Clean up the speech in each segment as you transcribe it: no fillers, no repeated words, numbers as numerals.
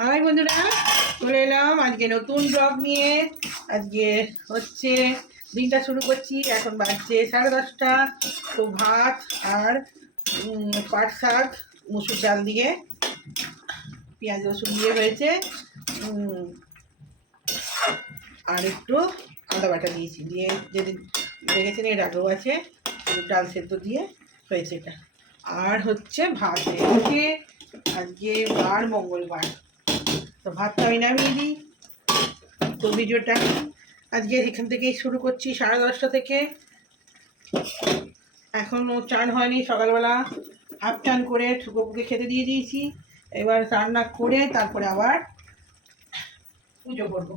High বন্ধুরা, চলে এলাম আজকে নতুন ব্লগ নিয়ে। আজকে হচ্ছে দিনটা শুরু করছি। এখন বাজছে 10:30। তো ভাত আর পাট শাক মুসুর ডাল দিয়ে পেঁয়াজ রসুন দিয়ে হয়েছে, আর একটু আদা বাটা দিয়েছি, দিয়ে যেদিন দেখেছেন এর আগেও আছে, ডাল সেদ্ধ দিয়ে হয়েছে এটা। আর হচ্ছে ভাত হয়েছে, আজকে বার মঙ্গলবার, তো ভাতটা আমি নামিয়ে দিই। তো ভিডিওটা আজকে এখান থেকেই শুরু করছি, 10:30 থেকে। এখনও চান হয়নি, সকালবেলা হাফ চান করে ঠুকোপুকে খেতে দিয়ে দিয়েছি। এবার রান্না করে তারপরে আবার পুজো করবো।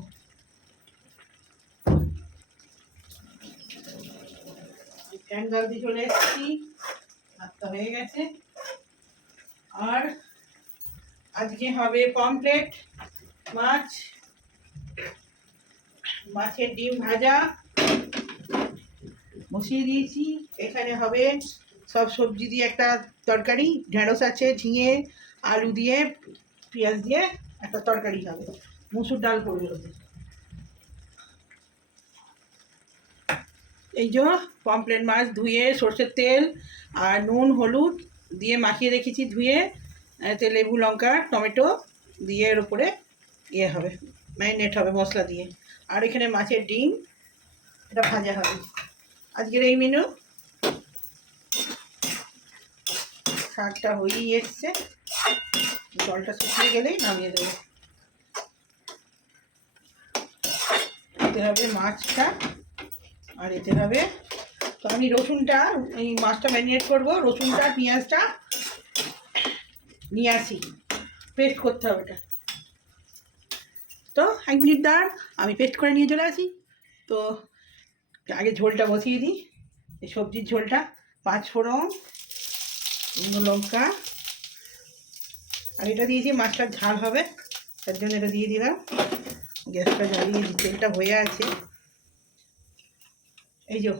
ফ্যান জল দিয়ে চলে এসেছি, ভাতটা হয়ে গেছে। আর আজকে হবে পমফ্রেট মাছ, মাছের ডিম ভাজা বসিয়ে দিয়েছি। এখানে হবে সব সবজি দিয়ে একটা তরকারি, ঢেঁড়স আছে, ঝিঙে আলু দিয়ে পেঁয়াজ দিয়ে একটা তরকারি হবে, মুসুর ডাল করবে ওতে। এই যে পমফ্রেট মাছ ধুয়ে সর্ষের তেল আর নুন হলুদ দিয়ে মাখিয়ে রেখেছি, ধুয়ে এতে লেবু লঙ্কা টমেটো দিয়ে এর উপরে ইয়ে হবে, ম্যারিনেট হবে মশলা দিয়ে। আর এখানে মাছের ডিম, এটা ভাজা হবে। আজকের এই মেনু। শাকটা হয়েই এসছে, জলটা শুকিয়ে গেলেই নামিয়ে দেবো। এতে হবে মাছটা আর এতে হবে, তো আমি রসুনটা, এই মাছটা ম্যারিনেট করবো, রসুনটা পেঁয়াজটা নিয়ে আসি, পেস্ট করতে হবে এটা। তো 1 মিনিট দাঁড়, আমি পেস্ট করে নিয়ে চলে আসি। তো আগে ঝোলটা বসিয়ে দিই, এই সবজির ঝোলটা। 5 ফোড়ন, লঙ্কা, আর এটা দিয়েছি মাছটার ঝাল হবে, তার জন্য এটা দিয়ে দিলাম। গ্যাসটা জ্বালিয়ে দিই, তেলটা হয়ে আছে। এই যে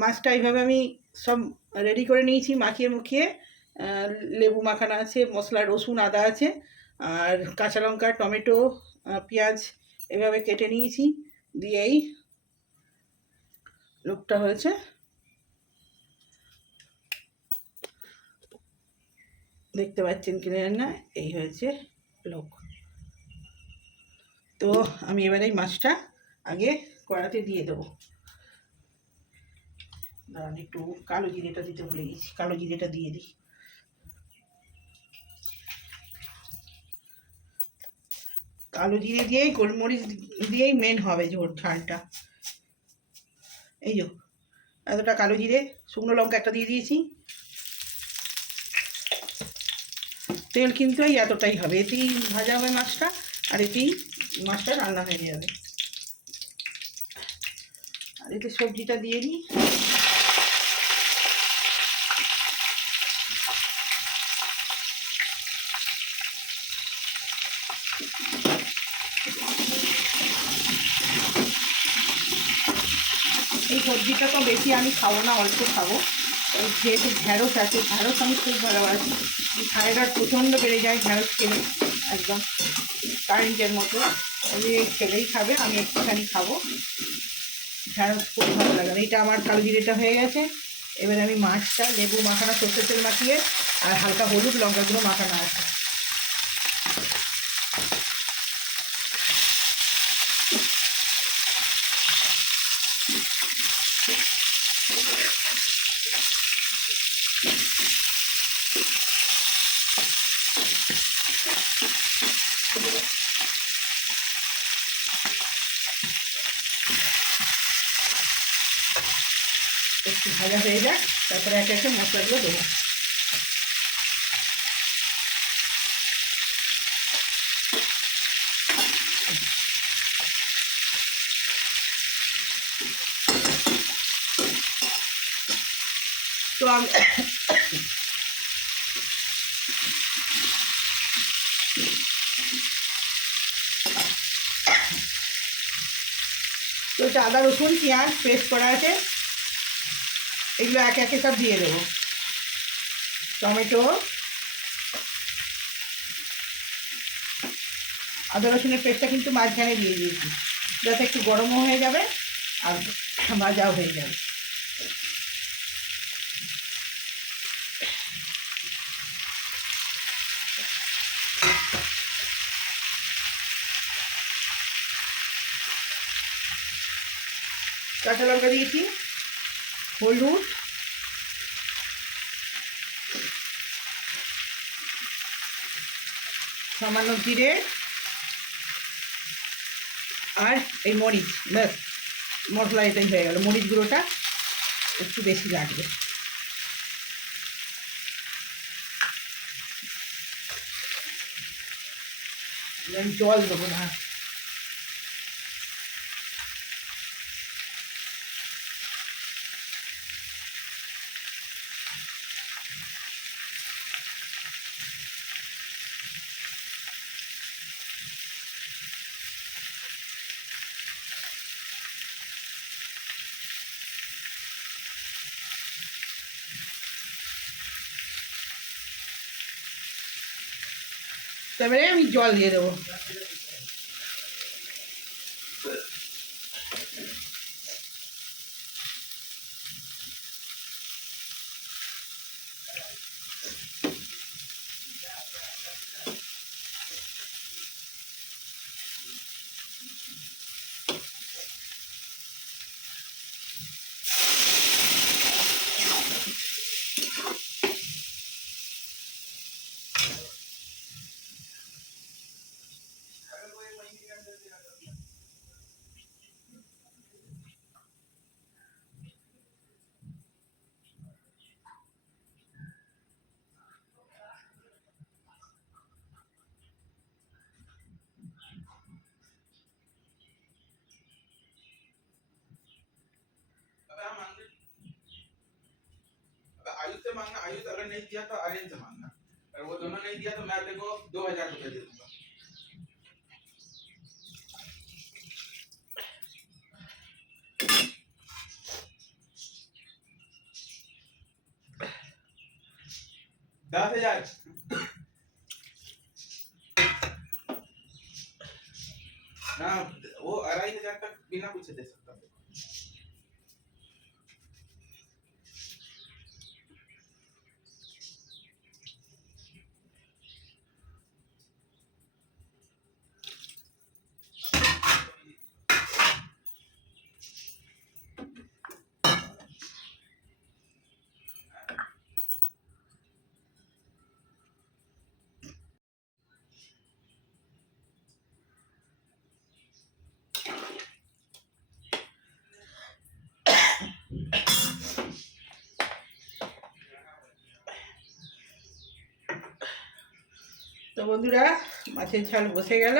মাছটা এইভাবে আমি সব রেডি করে নিয়েছি, মাখিয়ে মুখিয়ে। লেবু মাখানো আছে, মশলা রসুন আদা আছে, আর কাঁচা লঙ্কা টমেটো পেঁয়াজ এভাবে কেটে নিয়েছি, দিয়েই লুকটা হয়েছে। দেখতে পাচ্ছেন কিনা না, এই হয়েছে লোক। তো আমি এবার এই মাছটা আগে কড়াতে দিয়ে দেবো। দাঁড়ান, একটু কালো জিরেটা দিতে ভুলে গেছি, কালো জিরেটা দিয়ে দিই। কালো জিরে দিয়েই, গোলমরিচ দিয়েই মেন হবে ঝালটা। এই যে এতটা কালো জিরে, শুকনো লঙ্কা একটা দিয়ে দিয়েছি। তেল কিন্তু এই এতটাই হবে, এতেই ভাজা হবে মাছটা, আর এতেই মাছটা রান্না হয়ে যাবে। আর এতে সবজিটা দিয়ে দিই। এই সবজিটা তো বেশি আমি খাবো না, অল্প খাবো। যেহেতু ঢ্যাঁড়স আছে, ঢ্যাঁড়স আমি খুব ভালোবাসি। থাইরয়েড প্রচণ্ড বেড়ে যায় ঢ্যাঁড়স খেলে, একদম কারেন্টের মতো। ওই খেলেই খাবে, আমি একটুখানি খাবো। ঢ্যাঁড়স খুব ভালো লাগে। এইটা আমার কালো জিরেটা হয়ে গেছে। এবারে আমি মাছটা লেবু মাখানো, সর্ষের তেল মাখিয়ে আর হালকা হলুদ লঙ্কাগুলো মাখানো আছে, একটু ভাজা হয়ে যাক, তারপরে একে একে মশলাগুলো দেবো। তো আমি তো আদা রসুন পেঁয়াজ পেস্ট করা আছে, এগুলো একে একে সব দিয়ে দেবো। টমেটো, আদা রসুনের পেস্টটা কিন্তু মাঝখানে দিয়ে দিয়েছি, যাতে একটু গরমও হয়ে যাবে আর ভাজাও হয়ে যাবে। কাঁচা লঙ্কা দিয়েছি, হলুদ, সামান্য জিরে আর এই মরিচ, ব্যাস মশলা এটাই হয়ে গেল। মরিচ গুঁড়োটা একটু বেশি লাগবে। জল দেবো না। তারপরে আমি জল দিয়ে দেবো। आयुष से मांगना, आयुष अगर नहीं दिया तो आर्यन से मांगना, अगर वो दोनों नहीं दिया तो मैं तेरे को 2000 रुपये दे दूंगा। दस हजार हाँ, वो 2500 तक बिना पूछे दे सकता है। তো বন্ধুরা, মাছের ঝাল বসে গেল।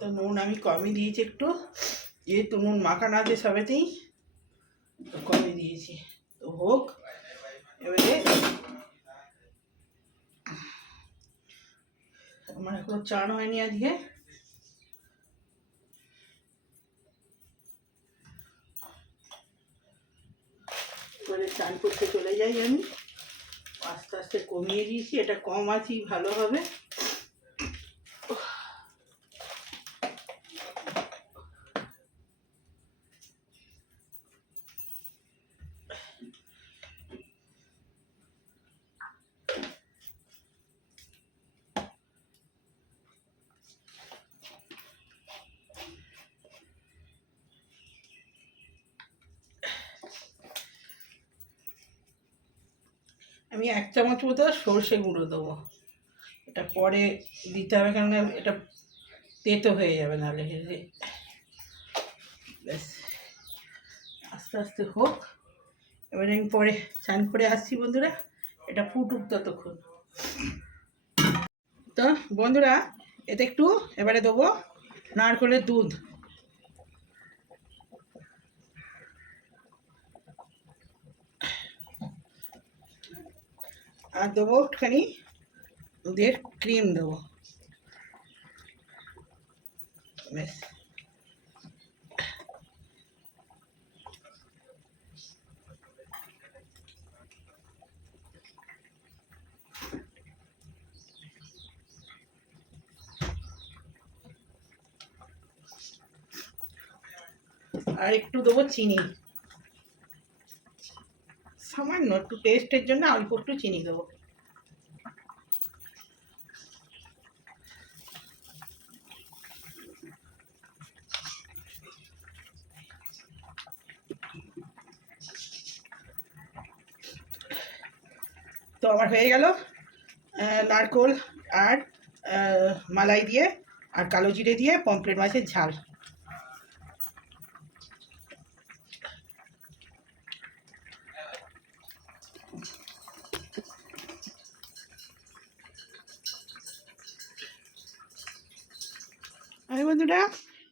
তো নুন আমি কমই দিয়েছি একটু, যেহেতু নুন মাখানো আছে সবেতেই, তো কমই দিয়েছি। তো হোক, এবারে আমার এখনো চান হয়নি আজকে। এবারে চান করতে চলে যাই আমি। আস্তে আস্তে কমিয়ে দিয়েছি, এটা কম আছেই ভালো হবে। আমি 1 চামচ মতো সর্ষে গুঁড়ো দেবো, এটা পরে দিতে হবে, কারণ এটা তেতো হয়ে যাবে নাহলে। ব্যাস, আস্তে আস্তে হোক। এবারে আমি পরে চান করে আসছি বন্ধুরা, এটা ফুটুক ততক্ষণ। তো বন্ধুরা, এতে একটু এবারে দেবো নারকেলের দুধ। আর দেবো একটুখানি দুধের ক্রিম দেবো। বেশ, আর একটু দেবো চিনি, সামান্য একটু টেস্টের জন্য অল্প একটু চিনি দেবো। তো আমার হয়ে গেল নারকোল আর মালাই দিয়ে আর কালো জিরে দিয়ে পমফ্রেট মাছের ঝাল। আরে বন্ধুরা,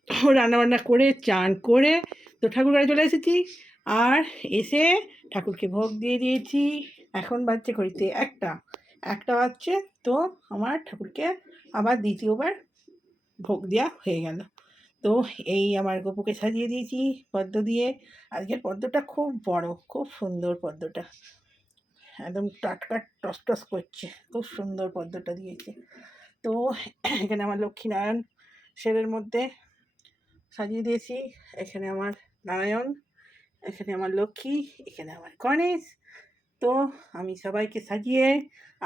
তো রান্নাবান্না করে চান করে তো ঠাকুর ঘরে চলে এসেছি, আর এসে ঠাকুরকে ভোগ দিয়ে দিয়েছি। এখন বাজছে ঘড়িতে একটা বাজছে। তো আমার ঠাকুরকে আবার দ্বিতীয়বার ভোগ দেওয়া হয়ে গেল। তো এই আমার গপুকে সাজিয়ে দিয়েছি পদ্ম দিয়ে। আজকের পদ্মটা খুব বড়, খুব সুন্দর পদ্মটা, একদম টাটকা টস টস করছে, খুব সুন্দর পদ্মটা দিয়েছে। তো এখানে আমার লক্ষ্মীনারায়ণ সেরের মধ্যে সাজিয়ে দিয়েছি। এখানে আমার নারায়ণ, এখানে আমার লক্ষ্মী, এখানে আমার গণেশ। তো আমি সবাইকে সাজিয়ে,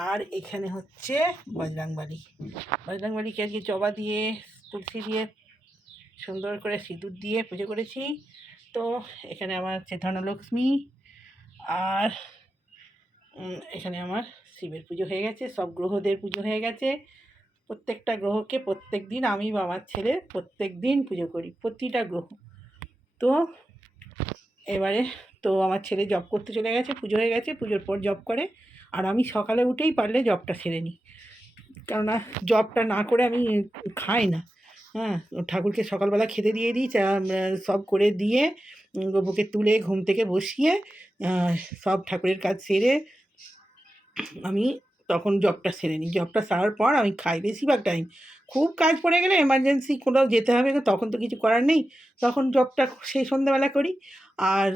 আর এখানে হচ্ছে বজরংবলীকে আজকে জবা দিয়ে তুলসী দিয়ে সুন্দর করে সিঁদুর দিয়ে পুজো করেছি। তো এখানে আমার হচ্ছে ধনলক্ষ্মী, আর এখানে আমার শিবের পুজো হয়ে গেছে, সব গ্রহদের পুজো হয়ে গেছে। প্রত্যেকটা গ্রহকে প্রত্যেক দিন আমি বা আমার ছেলে প্রত্যেক দিন পুজো করি, প্রতিটা গ্রহ। তো এবারে তো আমার ছেলে জব করতে চলে গেছে, পুজো হয়ে গেছে, পুজোর পর জব করে, আর আমি সকালে উঠেই পারলে জবটা সেরে নিই, কেননা জবটা না করে আমি খাই না। হ্যাঁ, ঠাকুরকে সকালবেলা খেতে দিয়ে দিই, সব করে দিয়ে গপুকে তুলে ঘুম থেকে বসিয়ে সব ঠাকুরের কাজ সেরে আমি তখন জবটা সেরে নিই। জবটা সারার পর আমি খাই বেশিরভাগ টাইম। খুব কাজ পড়ে গেলে এমার্জেন্সি কোথাও যেতে হবে, তখন তো কিছু করার নেই, তখন জবটা সেই সন্ধ্যাবেলা করি। আর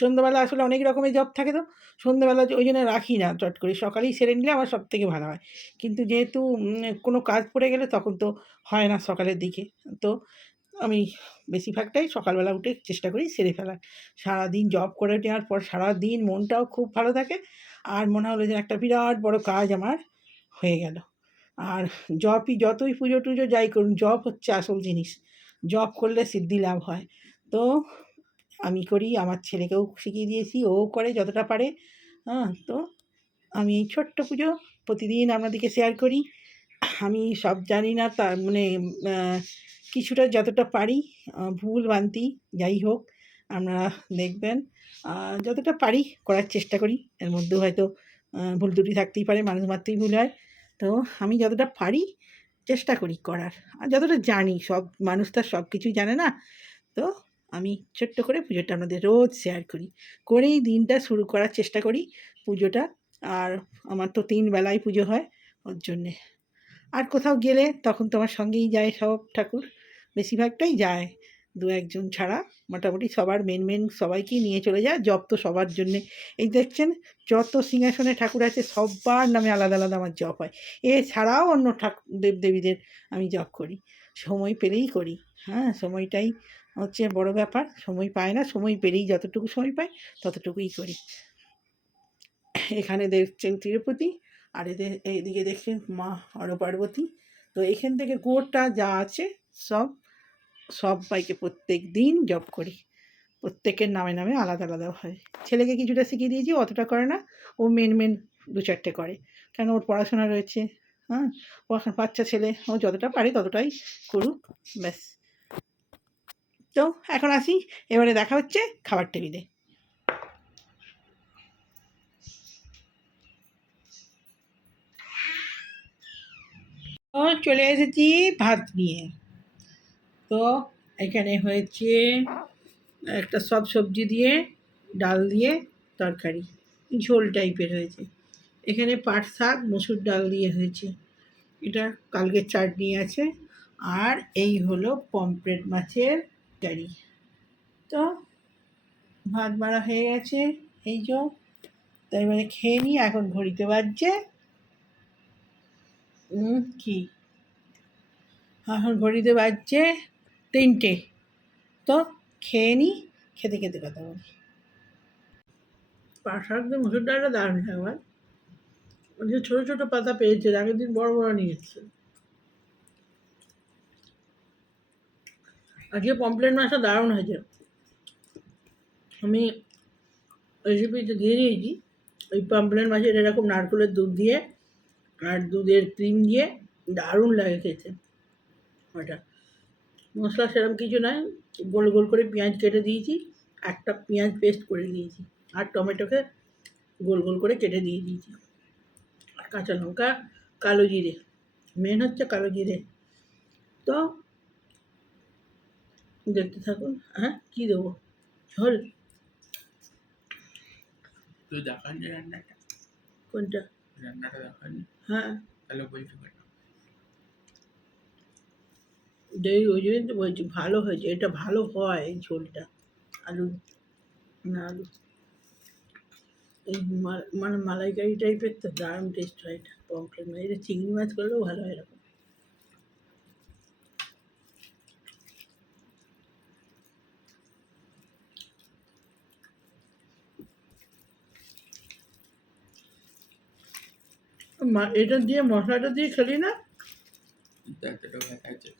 সন্ধ্যাবেলা আসলে অনেক রকমের জব থাকে, তো সন্ধ্যাবেলা ওই জন্য রাখি না, চট করে সকালেই সেরে নিলে আমার সবথেকে ভালো হয়। কিন্তু যেহেতু কোনো কাজ পড়ে গেলে তখন তো হয় না সকালের দিকে, তো আমি বেশিরভাগটাই সকালবেলা উঠে চেষ্টা করি সেরে ফেলার। সারাদিন জব করে নেওয়ার পর সারাদিন মনটাও খুব ভালো থাকে, আর মনে হলো যে একটা বিরাট বড় কাজ আমার হয়ে গেল। আর যতই পুজো টুজো যাই করুন, জব হচ্ছে আসল জিনিস, জব করলে সিদ্ধি লাভ হয়। তো আমি করি, আমার ছেলেকেও শিখিয়ে দিয়েছি, ও করে যতটা পারে। হ্যাঁ, তো আমি এই ছোট্ট পুজো প্রতিদিন আপনাদেরকে শেয়ার করি। আমি সব জানি না, তার মানে কিছুটা যতটা পারি, ভুল ভ্রান্তি যাই হোক আপনারা দেখবেন, যতটা পারি করার চেষ্টা করি। এর মধ্যেও হয়তো ভুল ত্রুটি থাকতেই পারে, মানুষ মাত্রই ভুল হয়। তো আমি যতটা পারি চেষ্টা করি করার, আর যতটা জানি, সব মানুষ তার সব কিছুই জানে না। তো আমি ছোট্ট করে পুজোটা আপনাদের রোজ শেয়ার করি, করেই দিনটা শুরু করার চেষ্টা করি পুজোটা। আর আমার তো 3 বেলায় পুজো হয়, ওর জন্যে। আর কোথাও গেলে তখন তো আমার সঙ্গেই যায় সব ঠাকুর, বেশিরভাগটাই যায়, 2-1 জন ছাড়া মোটামুটি সবার মেন সবাইকেই নিয়ে চলে যায়। জব তো সবার জন্যে, এই দেখছেন যত সিংহাসনে ঠাকুর আছে সবার নামে আলাদা আলাদা আমার জব হয়। এছাড়াও অন্য ঠাকুর দেবদেবীদের আমি জব করি, সময় পেলেই করি। হ্যাঁ, সময়টাই হচ্ছে বড় ব্যাপার, সময় পায় না, সময় পেলেই যতটুকু সময় পাই ততটুকুই করি। এখানে দেখছেন তিরুপতি, আর এইদিকে দেখছেন মা হরপার্বতী। তো এখান থেকে গোটা যা আছে সবাইকে প্রত্যেক দিন জপ করি, প্রত্যেকের নামে নামে আলাদা আলাদা হয়। ছেলেকে কিছুটা শিখিয়ে দিয়েছি, অতটা করে না, ও মেন 2-4টে করে, কেন ওর পড়াশোনা রয়েছে। হ্যাঁ, ও এখন বাচ্চা ছেলে, ও যতটা পারে ততটাই করুক, ব্যাস। তো এখন আসি, এবারে দেখা হচ্ছে খাবার টেবিলে। চলে এসেছি ভাত নিয়ে। তো এখানে হয়েছে একটা সব সবজি দিয়ে ডাল দিয়ে তরকারি, ঝোল টাইপের হয়েছে। এখানে পাট শাক মসুর ডাল দিয়ে হয়েছে, এটা কালকের চাটনি আছে। আর এই হলো পমফ্রেট মাছের কারি। তো ভাত বাড়া হয়ে গেছে, এই যে। তো এবারে খেয়ে নিই। এখন ঘড়িতে বাজছে কি, এখন ঘড়িতে বাজছে 3টে। তো খেয়ে নিই, খেতে খেতে কথা বলি। পাট শাক দিয়ে মুসুর ডালটা দারুণ খাবার। যে ছোটো ছোটো পাতা পেয়েছে, আগের দিন বড় বড় নিয়ে এসছে। আজকে পমফ্রেট মাছটা দারুণ হয়েছে। আমি রেসিপিতে দিয়ে দিয়েছি। ওই পমফ্রেট মাছের এরকম নারকেলের দুধ দিয়ে আর দুধের ক্রিম দিয়ে দারুণ লাগে খেতে ওটা। মশলা সেরকম কিছু নয়, গোল গোল করে পেঁয়াজ কেটে দিয়েছি, একটা পেঁয়াজ পেস্ট করে দিয়েছি, আর টমেটোকে গোল গোল করে কেটে দিয়ে দিয়েছি, আর কাঁচা লঙ্কা, কালো জিরে, মেন হচ্ছে কালো জিরে। তো দেখতে থাকুন। হ্যাঁ, কী দেবো? ঝোল? তুই দেখাননি রান্নাটা? কোনটা? রান্নাটা দেখাননি? হ্যাঁ, তাহলে বলছি কেন? দেরি, ওই জন্যই তো বলছি ভালো হয়েছে। এটা ভালো হয় এই ঝোলটা। আলু না আলু, এই মানে মালাইকারি টাইপের, তো দারুণ টেস্ট হয় এটা পমফ্রেট মাছ। এটা চিংড়ি মাছ করলেও ভালো হয় এরকম। এটা দিয়ে মশলাটা দিয়ে খেলি না, এতটা ব্যথা আছে।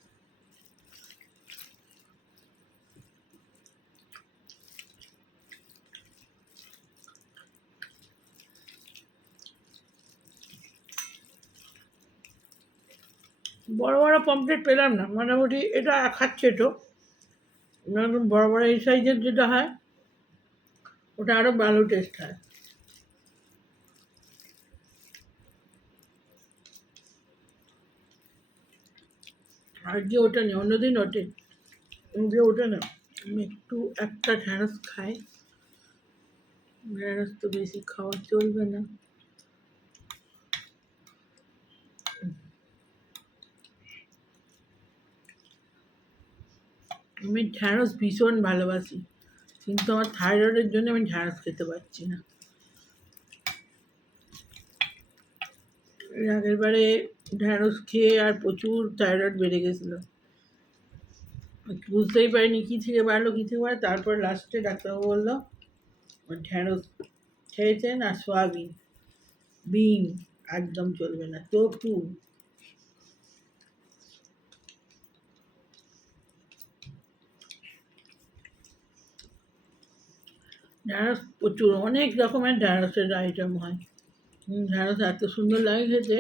বড় বড় পমফ্রেট পেলাম না, মোটামুটি এটা খাচ্ছে তো একদম বড় বড় এই সাইজের যেটা হয় ওটা আরও ভালো টেস্ট হয়। আর যে ওটা নেই, অন্যদিন ওঠে, যে ওটা না। আমি একটু একটা ঢ্যাঁড়স খাই, ঢ্যাঁড়স তো বেশি খাওয়া চলবে না। আমি ঢ্যাঁড়স ভীষণ ভালোবাসি, কিন্তু আমার থাইরয়েডের জন্য আমি ঢ্যাঁড়স খেতে পারছি না। এর আগের বারে ঢ্যাঁড়স খেয়ে আর প্রচুর থাইরয়েড বেড়ে গেছিলো, বুঝতেই পারিনি কী থেকে বাড়লো কী থেকে বাড়লো। তারপর লাস্টে ডাক্তারবাবু বললো ঢ্যাঁড়স খেয়েছেন আর সয়াবিন, বিন একদম চলবে না, তোফু। ঢ্যাঁড়স প্রচুর, অনেক রকমের ঢ্যাঁড়সের আইটেম হয়। ঢ্যাঁড়স এত সুন্দর লাগে খেতে।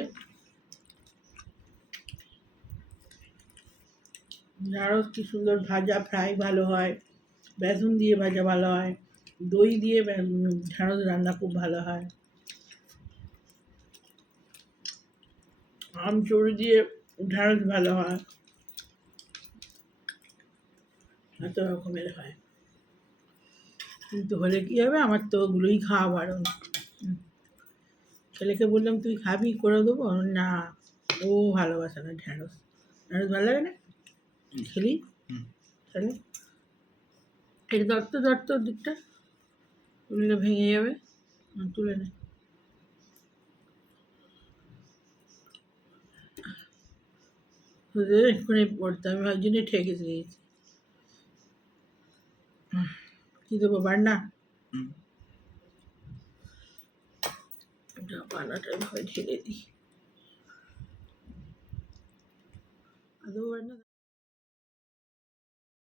ঢ্যাঁড়স কি সুন্দর ভাজা, ফ্রাই ভালো হয়, বেসন দিয়ে ভাজা ভালো হয়, দই দিয়ে ঢ্যাঁড়স রান্না খুব ভালো হয়, আমচুরি দিয়ে ঢ্যাঁড়স ভালো হয়, এত রকমের হয়। কিন্তু হলে কী হবে, আমার তো ওগুলোই খাওয়া বারণ। ছেলেকে বললাম তুই খাবি, করে দেবো না, ও ভালোবাসে না ঢ্যাঁড়স। ঢ্যাঁড়স ভালো লাগে না, খেলি তাহলে এটা ধরতো দিকটা, তুললে ভেঙে যাবে, তুলে নে। এক্ষুনি পড়তে, আমি ওই জন্যই ঠেকে দিয়েছি। কী দেবো, বান্না? বান্নাটা এভাবে ঢেলে দিই, আদৌ বান্না।